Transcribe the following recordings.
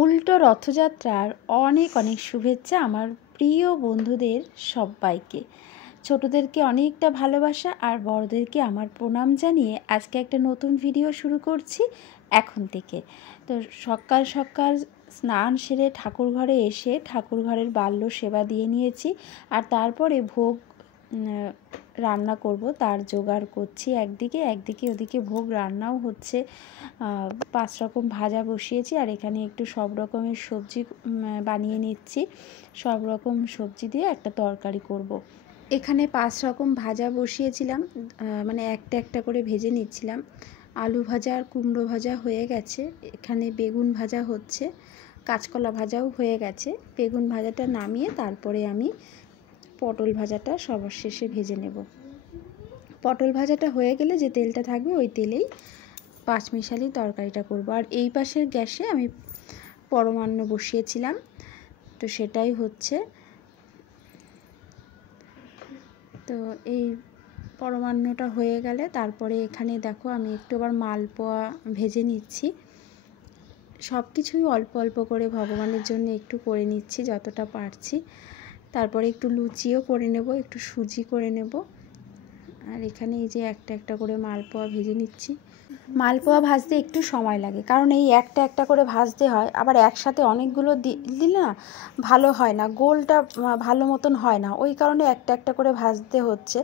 উল্টো রথযাত্রার অনেক অনেক শুভেচ্ছা আমার প্রিয় বন্ধুদের সবাইকে। ছোটদেরকে অনেকটা ভালোবাসা আর বড়দেরকে আমার প্রণাম জানিয়ে আজকে একটা নতুন ভিডিও শুরু করছি এখন থেকে। তো সকাল সকাল স্নান সেরে ঠাকুর ঘরে এসে ঠাকুর ঘরের বাল্য সেবা দিয়ে নিয়েছি, আর তারপরে ভোগ রান্না করব তার জোগাড় করছি। একদিকে ওদিকে ভোগ রান্নাও হচ্ছে। 5 রকম ভাজা বসিয়েছি, আর এখানে একটু সব রকমের সবজি বানিয়ে নিচ্ছি। সব রকম সবজি দিয়ে একটা তরকারি করব। এখানে 5 রকম ভাজা বসিয়েছিলাম, মানে একটা একটা করে ভেজে নিচ্ছিলাম। আলু ভাজা আর কুমড়ো ভাজা হয়ে গেছে, এখানে বেগুন ভাজা হচ্ছে, কাঁচকলা ভাজাও হয়ে গেছে। বেগুন ভাজাটা নামিয়ে তারপরে আমি পটল ভাজাটা সবার শেষে ভেজে নেব। পটল ভাজাটা হয়ে গেলে যে তেলটা থাকবে ওই তেলেই পাঁচমিশালি তরকারিটা করব। আর এই পাশের গ্যাসে আমি পরমান্ন বসিয়েছিলাম, তো সেটাই হচ্ছে। তো এই পরমান্নটা হয়ে গেলে তারপরে এখানে দেখো আমি একটু আবার মালপোয়া ভেজে নিচ্ছি। সব কিছুই অল্প অল্প করে ভগবানের জন্য একটু করে নিচ্ছি যতটা পারছি। তারপরে একটু লুচিও করে নেব, একটু সুজি করে নেব। আর এখানে এই যে একটা একটা করে মালপোয়া ভেজে নিচ্ছি। মালপোয়া ভাজতে একটু সময় লাগে, কারণ এই একটা একটা করে ভাজতে হয়, আবার একসাথে অনেকগুলো দিলে না ভালো হয় না, গোলটা ভালো মতন হয় না, ওই কারণে একটা একটা করে ভাজতে হচ্ছে।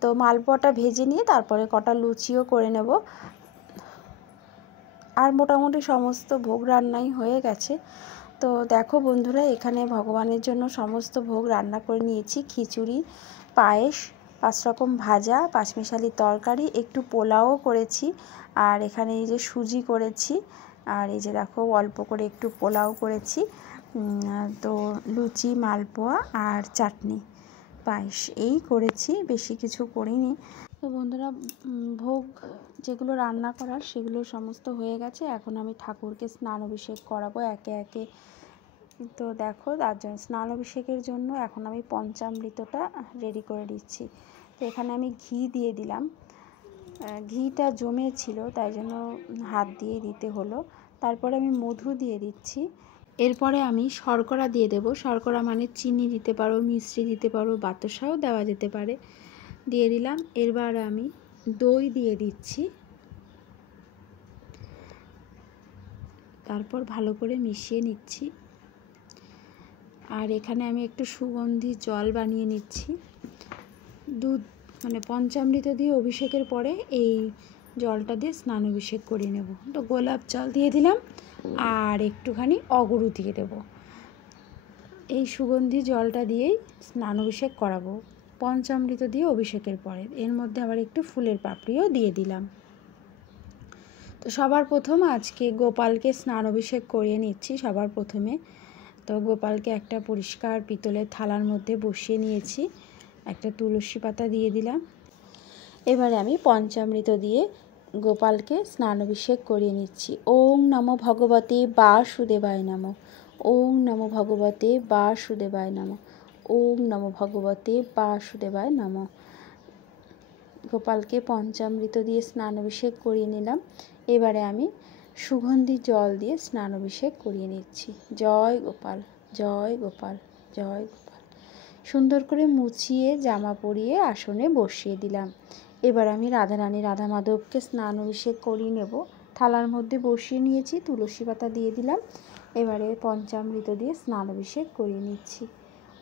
তো মালপোয়াটা ভেজে নিয়ে তারপরে কটা লুচিও করে নেব। আর মোটামুটি সমস্ত ভোগ রান্নাই হয়ে গেছে। তো দেখো বন্ধুরা, এখানে ভগবানের জন্য সমস্ত ভোগ রান্না করে নিয়েছি। খিচুড়ি, পায়েস, 5 রকম ভাজা, পাঁচমিশালি তরকারি, একটু পোলাও করেছি, আর এখানে এই যে সুজি করেছি, আর এই যে দেখো অল্প করে একটু পোলাও করেছি। তো লুচি, মালপোয়া আর চাটনি, পায়েস এই করেছি, বেশি কিছু করিনি। তো বন্ধুরা, ভোগ যেগুলো রান্না করার সেগুলো সমস্ত হয়ে গেছে। এখন আমি ঠাকুরকে স্নান অভিষেক করাবো একে একে। তো দেখো, তার জন্য স্নান অভিষেকের জন্য এখন আমি পঞ্চামৃতটা রেডি করে দিচ্ছি। তো এখানে আমি ঘি দিয়ে দিলাম, ঘিটা জমেছিল তাই জন্য হাত দিয়ে দিতে হলো। তারপরে আমি মধু দিয়ে দিচ্ছি। এরপরে আমি শর্করা দিয়ে দেব। শর্করা মানে চিনি দিতে পারো, মিশ্রি দিতে পারো, বাতাসাও দেওয়া যেতে পারে। দিয়ে দিলাম। এরবার আমি দই দিয়ে দিচ্ছি। তারপর ভালো করে মিশিয়ে নিচ্ছি। আর এখানে আমি একটু সুগন্ধি জল বানিয়ে নিচ্ছি। দুধ মানে পঞ্চামৃত দিয়ে অভিষেকের পরে এই জলটা দিয়ে স্নান অভিষেক করে নেব। তো গোলাপ জল দিয়ে দিলাম, আর একটুখানি অগুরু দিয়ে দেব। এই সুগন্ধি জলটা দিয়েই স্নান অভিষেক করাবো পঞ্চামৃত দিয়ে অভিষেকের পরে। এর মধ্যে আবার একটু ফুলের পাপড়িও দিয়ে দিলাম। তো সবার প্রথম আজকে গোপালকে স্নান অভিষেক করিয়ে নিচ্ছি সবার প্রথমে। তো গোপালকে একটা পরিষ্কার পিতলের থালার মধ্যে বসিয়ে নিয়েছি, একটা তুলসী পাতা দিয়ে দিলাম। এবারে আমি পঞ্চামৃত দিয়ে গোপালকে স্নান অভিষেক করিয়ে নিচ্ছি। ওং নমো ভগবতে বাসুদেবায় নমঃ, ওং নমো ভগবতে বাসুদেবায় নমঃ, ওং নমো ভগবতে বাসুদেবায় নমঃ। গোপালকে পঞ্চামৃত দিয়ে স্নান অভিষেক করিয়ে নিলাম। এবারে আমি সুগন্ধি জল দিয়ে স্নান অভিষেক করিয়ে নিচ্ছি। জয় গোপাল, জয় গোপাল, জয় গোপাল। সুন্দর করে মুছিয়ে জামা পরিয়ে আসনে বসিয়ে দিলাম। এবার আমি রাধারানী রাধা মাধবকে স্নান অভিষেক করিয়ে নেব। থালার মধ্যে বসিয়ে নিয়েছি, তুলসী পাতা দিয়ে দিলাম। এবারে পঞ্চামৃত দিয়ে স্নান অভিষেক করিয়ে নিচ্ছি।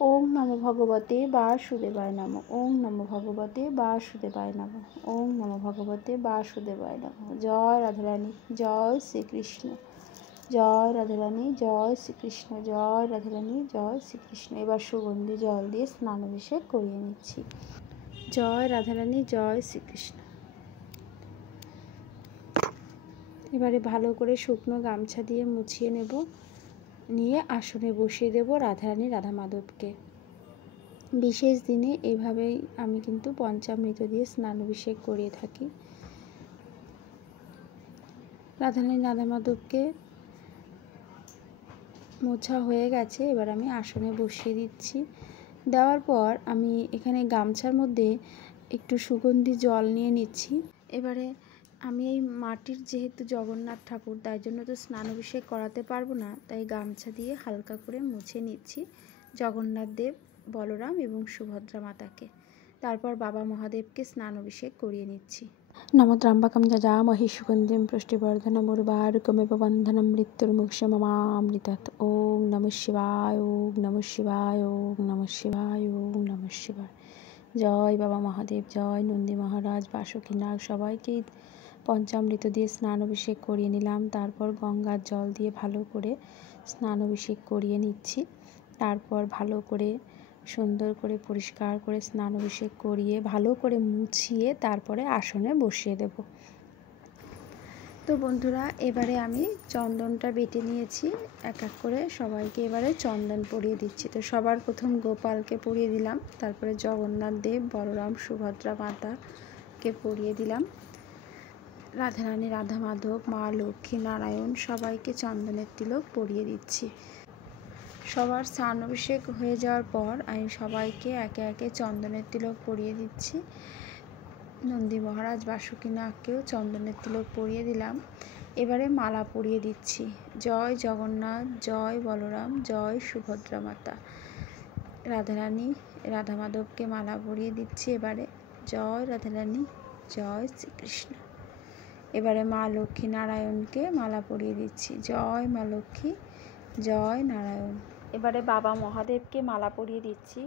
ওং নমো ভগবতে বাসুদেবায় নমঃ, ওং নমো ভগবতে বাসুদেবায় নমঃ, ওং নমো ভগবতে বাসুদেবায় নমঃ। জয় রাধারানী, জয় শ্রীকৃষ্ণ, জয় রাধারানী, জয় শ্রীকৃষ্ণ, জয় রাধারানী, জয় শ্রীকৃষ্ণ। এবার সুগন্ধি জল দিয়ে স্নান অভিষেক করিয়ে নিচ্ছি। জয় রাধারানী, জয় শ্রীকৃষ্ণ। এবারে ভালো করে শুকনো গামছা দিয়ে মুছিয়ে নেব, নিয়ে আসনে বসিয়ে দেব রাধারানী রাধা মাধবকে। বিশেষ দিনে এইভাবেই আমি কিন্তু পঞ্চামৃত দিয়ে স্নান অভিষেক করিয়ে থাকি। রাধারানী রাধা মাধবকে মোছা হয়ে গেছে, এবার আমি আসনে বসিয়ে দিচ্ছি। দেওয়ার পর আমি এখানে গামছার মধ্যে একটু সুগন্ধি জল নিয়ে নিচ্ছি। এবারে আমি এই মাটির যেহেতু জগন্নাথ ঠাকুর, তাই জন্য তো স্নানাভিষেক করাতে পারবো না, তাই গামছা দিয়ে হালকা করে মুছে নিচ্ছি জগন্নাথ দেব, বলরাম এবং সুভদ্রা মাতাকে। তারপর বাবা মহাদেবকে স্নানাভিষেক করিয়ে নিচ্ছি। নমোত্রাম্বকম যজামহে সুগন্ধিম পুষ্টিবর্ধনম উর্বারুকমিব বন্ধনম মৃত্যুর্মুক্ষমামৃতাৎ। ওম নমঃ শিবায়, ওম নমঃ শিবায়, ওম নমঃ শিবায়, ওম নমঃ শিবায়। জয় বাবা মহাদেব, জয় নন্দী মহারাজ, বাসুকীনাগ, সবাইকেই পঞ্চামৃত দিয়ে স্নানাভিষেক করিয়ে নিলাম। তারপর গঙ্গার জল দিয়ে ভালো করে স্নানাভিষেক করিয়ে নিচ্ছি। তারপর ভালো করে সুন্দর করে পরিষ্কার করে স্নানাভিষেক করিয়ে ভালো করে মুছিয়ে তারপরে আসনে বসিয়ে দেব। তো বন্ধুরা, এবারে আমি চন্দনটা বেটে নিয়েছি, এক এক করে সবাইকে এবারে চন্দন পরিয়ে দিচ্ছি। তো সবার প্রথম গোপালকে পরিয়ে দিলাম, তারপরে জগন্নাথ দেব, বলরাম, সুভদ্রা মাতাকে পরিয়ে দিলাম, রাধারানী, রাধা মাধব, মা লক্ষ্মী, নারায়ণ, সবাইকে চন্দনের তিলক পরিয়ে দিচ্ছি। সবার স্নানাভিষেক হয়ে যাওয়ার পর আমি সবাইকে একে একে চন্দনের তিলক পরিয়ে দিচ্ছি। নন্দী মহারাজ, বাসুকীনাগকেও চন্দনের তিলক পরিয়ে দিলাম। এবারে মালা পরিয়ে দিচ্ছি। জয় জগন্নাথ, জয় বলরাম, জয় সুভদ্রা মাতা। রাধারানী, রাধা মাধবকে মালা পরিয়ে দিচ্ছি এবারে। জয় রাধারানী, জয় শ্রীকৃষ্ণ। এবারে মা লক্ষ্মী, নারায়ণকে মালা পরিয়ে দিচ্ছি। জয় মা লক্ষ্মী, জয় নারায়ণ। এবারে বাবা মহাদেবকে মালা পরিয়ে দিচ্ছি।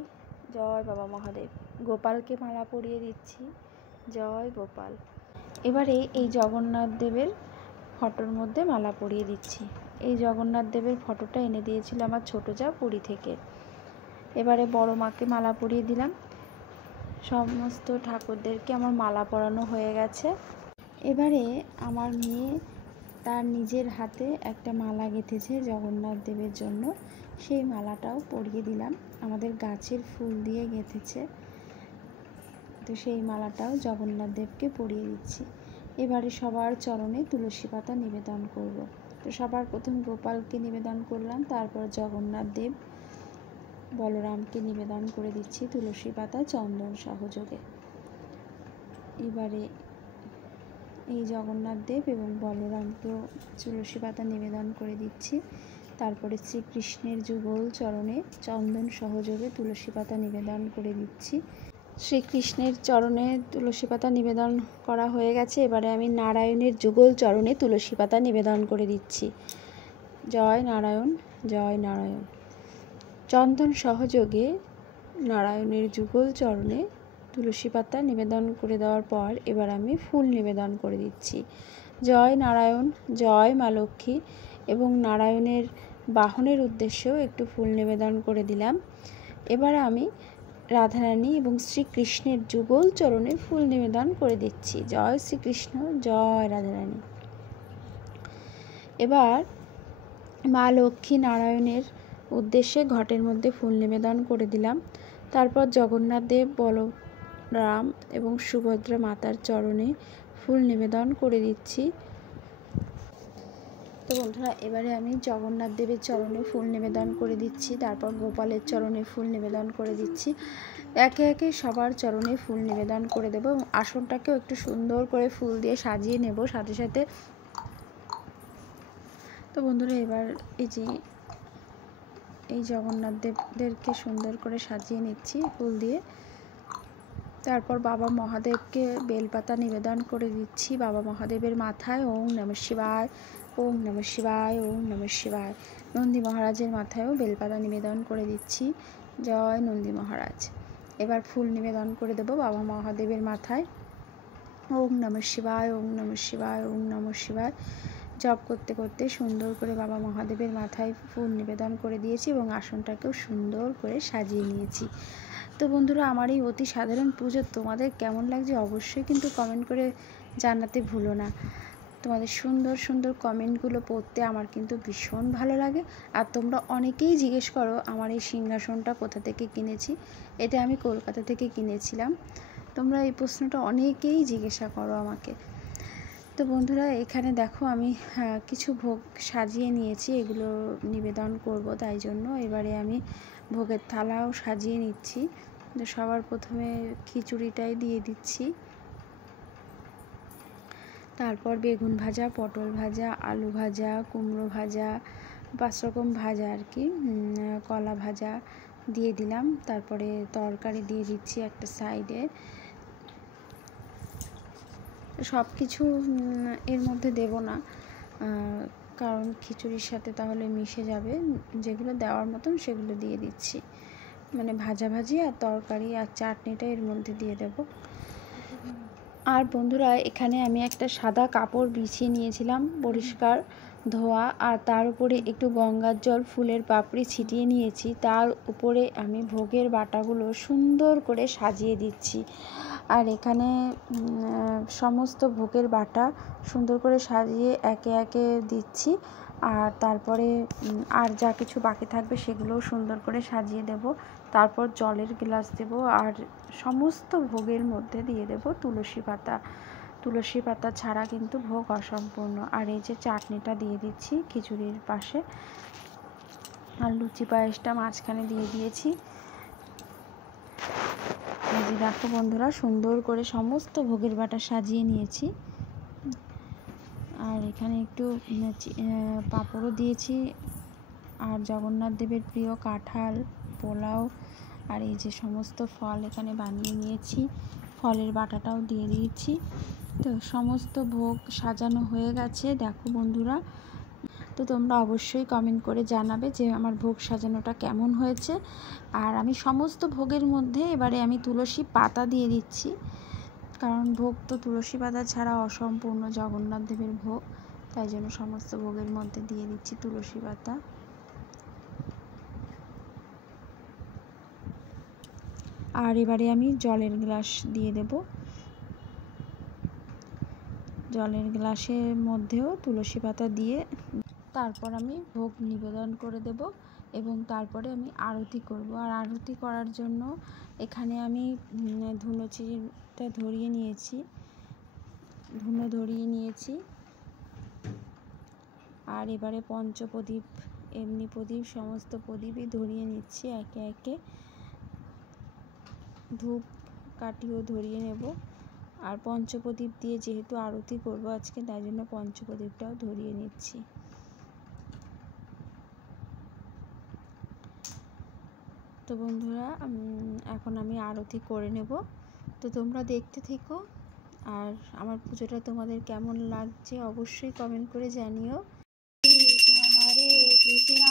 জয় বাবা মহাদেব। গোপালকে মালা পরিয়ে দিচ্ছি। জয় গোপাল। এবারে এই জগন্নাথ দেবের ফটোর মধ্যে মালা পরিয়ে দিচ্ছি। এই জগন্নাথ দেবের ফটোটা এনে দিয়েছিল আমার ছোটো যা পুরী থেকে। এবারে বড় মাকে মালা পরিয়ে দিলাম। সমস্ত ঠাকুরদেরকে আমার মালা পরানো হয়ে গেছে। এবারে আমার মেয়ে তার নিজের হাতে একটা মালা গেঁথেছে জগন্নাথ দেবের জন্য, সেই মালাটাও পরিয়ে দিলাম। আমাদের গাছের ফুল দিয়ে গেঁথেছে, তো সেই মালাটাও জগন্নাথ দেবকে পরিয়ে দিচ্ছি। এবারে সবার চরণে তুলসী পাতা নিবেদন করব। তো সবার প্রথম গোপালকে নিবেদন করলাম, তারপর জগন্নাথ দেব, বলরামকে নিবেদন করে দিচ্ছি তুলসী পাতা চন্দন সহযোগে। এবারে এই জগন্নাথ দেব এবং বলরামকেও তুলসী পাতা নিবেদন করে দিচ্ছি। তারপরে শ্রীকৃষ্ণের যুগল চরণে চন্দন সহযোগে তুলসী পাতা নিবেদন করে দিচ্ছি। শ্রীকৃষ্ণের চরণে তুলসী পাতা নিবেদন করা হয়ে গেছে। এবারে আমি নারায়ণের যুগল চরণে তুলসী পাতা নিবেদন করে দিচ্ছি। জয় নারায়ণ, জয় নারায়ণ। চন্দন সহযোগে নারায়ণের যুগল চরণে তুলসী পাতা নিবেদন করে দেওয়ার পর এবার আমি ফুল নিবেদন করে দিচ্ছি। জয় নারায়ণ, জয় মা লক্ষ্মী, এবং নারায়ণের বাহনের উদ্দেশ্যেও একটু ফুল নিবেদন করে দিলাম। এবার আমি রাধারানী এবং শ্রীকৃষ্ণের যুগল চরণে ফুল নিবেদন করে দিচ্ছি। জয় শ্রীকৃষ্ণ, জয় রাধারানী। এবার মা লক্ষ্মী, নারায়ণের উদ্দেশ্যে ঘটের মধ্যে ফুল নিবেদন করে দিলাম। তারপর জগন্নাথ দেব, বলরাম এবং সুভদ্রা মাতার চরণে ফুল নিবেদন করে দিচ্ছি। তো বন্ধুরা, এবারে আমি জগন্নাথ দেবের চরণে ফুল নিবেদন করে দিচ্ছি, তারপর গোপালের চরণে ফুল নিবেদন করে দিচ্ছি। একে একে সবার চরণে ফুল নিবেদন করে দেবো এবং আসনটাকেও একটু সুন্দর করে ফুল দিয়ে সাজিয়ে নেব সাথে সাথে। তো বন্ধুরা, এবার এই জগন্নাথ দেবদেরকে সুন্দর করে সাজিয়ে নিচ্ছি ফুল দিয়ে। তারপর বাবা মহাদেবকে বেলপাতা নিবেদন করে দিচ্ছি বাবা মহাদেবের মাথায়। ওম নমঃ শিবায়, ওম নমঃ শিবায়, ওম নমঃ শিবায়। নন্দী মহারাজের মাথায়ও বেলপাতা নিবেদন করে দিচ্ছি। জয় নন্দী মহারাজ। এবার ফুল নিবেদন করে দেব বাবা মহাদেবের মাথায়। ওম নমঃ শিবায়, ওম নমঃ শিবায়, ওম নমঃ শিবায় জপ করতে করতে সুন্দর করে বাবা মহাদেবের মাথায় ফুল নিবেদন করে দিয়েছি এবং আসনটাকেও সুন্দর করে সাজিয়ে নিয়েছি। তো বন্ধুরা, আমার এই অতি সাধারণ পুজো তোমাদের কেমন লাগছে অবশ্যই কিন্তু কমেন্ট করে জানাতে ভুলো না। তোমাদের সুন্দর সুন্দর কমেন্টগুলো পড়তে আমার কিন্তু ভীষণ ভালো লাগে। আর তোমরা অনেকেই জিজ্ঞেস করো আমার এই সিংহাসনটা কোথা থেকে কিনেছি। এটা আমি কলকাতা থেকে কিনেছিলাম। তোমরা এই প্রশ্নটা অনেকেই জিজ্ঞাসা করো আমাকে। তো বন্ধুরা, এখানে দেখো আমি কিছু ভোগ সাজিয়ে নিয়েছি, এগুলো নিবেদন করব, তাই জন্য এবারে আমি ভোগের থালাও সাজিয়ে নিচ্ছি। তো সবার প্রথমে খিচুড়িটাই দিয়ে দিচ্ছি, তারপর বেগুন ভাজা, পটল ভাজা, আলু ভাজা, কুমড়ো ভাজা, 5 রকম ভাজা আর কি, কলা ভাজা দিয়ে দিলাম। তারপরে তরকারি দিয়ে দিচ্ছি একটা সাইডে। সব কিছু এর মধ্যে দেব না, কারণ খিচুড়ির সাথে তাহলে মিশে যাবে। যেগুলো দেওয়ার মতন সেগুলো দিয়ে দিচ্ছি, মানে ভাজাভাজি আর তরকারি আর চাটনিটা এর মধ্যে দিয়ে দেব। আর বন্ধুরা, এখানে আমি একটা সাদা কাপড় বিছিয়ে নিয়েছিলাম, পরিষ্কার ধোয়া, আর তার উপরে একটু গঙ্গার জল ফুলের পাপড়ি ছিটিয়ে নিয়েছি। তার উপরে আমি ভোগের বাটাগুলো সুন্দর করে সাজিয়ে দিচ্ছি। আর এখানে সমস্ত ভোগের বাটা সুন্দর করে সাজিয়ে একে একে দিচ্ছি। আর তারপরে আর যা কিছু বাকি থাকবে সেগুলোও সুন্দর করে সাজিয়ে দেব। তারপর জলের গ্লাস দেব, আর সমস্ত ভোগের মধ্যে দিয়ে দেব তুলসী পাতা। তুলসী পাতা ছাড়া কিন্তু ভোগ অসম্পূর্ণ। আর এই যে চাটনিটা দিয়ে দিচ্ছি খিচুড়ির পাশে, আর লুচি পায়েসটা মাঝখানে দিয়ে দিয়েছি। এই যে দেখো বন্ধুরা, সুন্দর করে সমস্ত ভোগের বাটা সাজিয়ে নিয়েছি। আর এখানে একটু পাঁপড়ও দিয়েছি, আর জগন্নাথ দেবের প্রিয় কাঁঠাল, পোলাও, আর এই যে সমস্ত ফল এখানে বানিয়ে নিয়েছি, ফলের বাটাটাও দিয়ে দিয়েছি। তো সমস্ত ভোগ সাজানো হয়ে গেছে দেখো বন্ধুরা। তো তোমরা অবশ্যই কমেন্ট করে জানাবে যে আমার ভোগ সাজানোটা কেমন হয়েছে। আর আমি সমস্ত ভোগের মধ্যে এবারে আমি তুলসী পাতা দিয়ে দিচ্ছি, কারণ ভোগ তো তুলসী পাতা ছাড়া অসম্পূর্ণ, জগন্নাথ দেবের ভোগ। তাই জন্য সমস্ত ভোগের মধ্যে দিয়ে দিচ্ছি তুলসী পাতা। আর এবারে আমি জলের গ্লাস দিয়ে দেব। জলের গ্লাসের মধ্যেও তুলসী পাতা দিয়ে তারপর আমি ভোগ নিবেদন করে দেব, এবং তারপরে আমি আরতি করব। আর আরতি করার জন্য এখানে আমি ধুনোচিটা ধরিয়ে নিয়েছি, ধুনো ধরিয়ে নিয়েছি। আর এবারে পঞ্চপ্রদীপ, এমনি প্রদীপ, সমস্ত প্রদীপই ধরিয়ে নিচ্ছি একে একে। ধূপ কাঠিও ধরিয়ে নেব। আর পঞ্চপ্রদীপ দিয়ে যেহেতু আরতি করব আজকে, তাই জন্য পঞ্চপ্রদীপটাও ধরিয়ে নিচ্ছি। তো বন্ধুরা, এখন আমি আরতি করে নেব। তো তোমরা দেখতে থেকো। আর আমার পুজোটা তোমাদের কেমন লাগছে অবশ্যই কমেন্ট করে জানিও। হরে কৃষ্ণ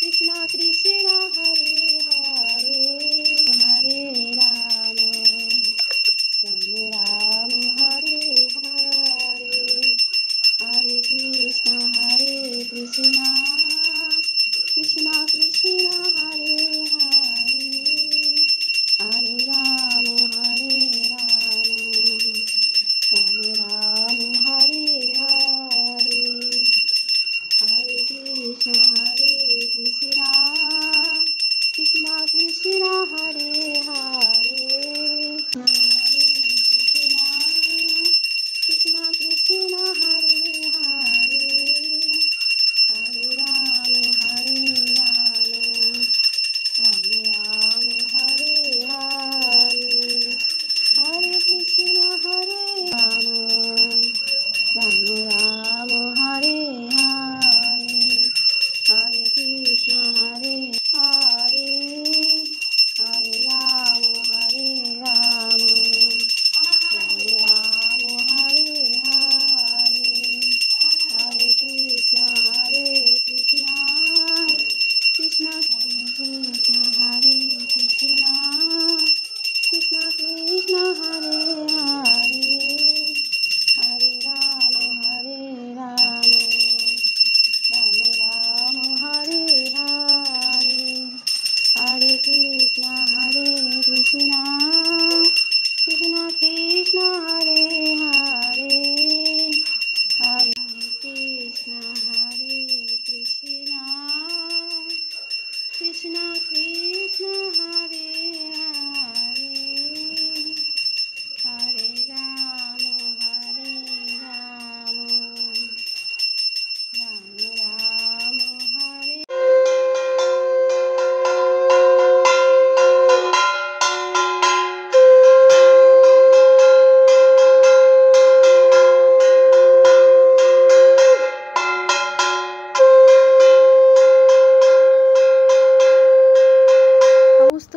কৃষ্ণ কৃষ্ণ হরে হরে, হরে রাম রাম রাম হরে হরে, হরে কৃষ্ণ কৃষ্ণ কৃষ্ণ হরে হরে, হরে রাম রাম রাম হরে হরে, হরে কৃষ্ণ কৃষ্ণ কৃষ্ণ কৃষ্ণ হরে হরে, হরে কৃষ্ণ কৃষ্ণ হরে হরে, হরে রাম রাম রাম হরে হরে, হরে কৃষ্ণ রাম রাম হরে হরে, হরে কৃষ্ণ হরে হরে, হরে রাম রাম রাম হরে হরে।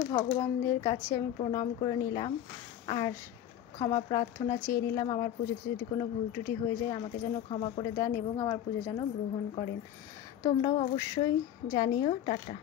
ভগবানদের কাছে আমি প্রণাম করে নিলাম আর ক্ষমা প্রার্থনা চেয়ে নিলাম। আমার পুজোতে যদি কোনো ভুল ত্রুটি হয়ে যায় আমাকে যেন ক্ষমা করে দেন এবং আমার পুজো যেন গ্রহণ করেন। তোমরাও অবশ্যই জানিও। টাটা।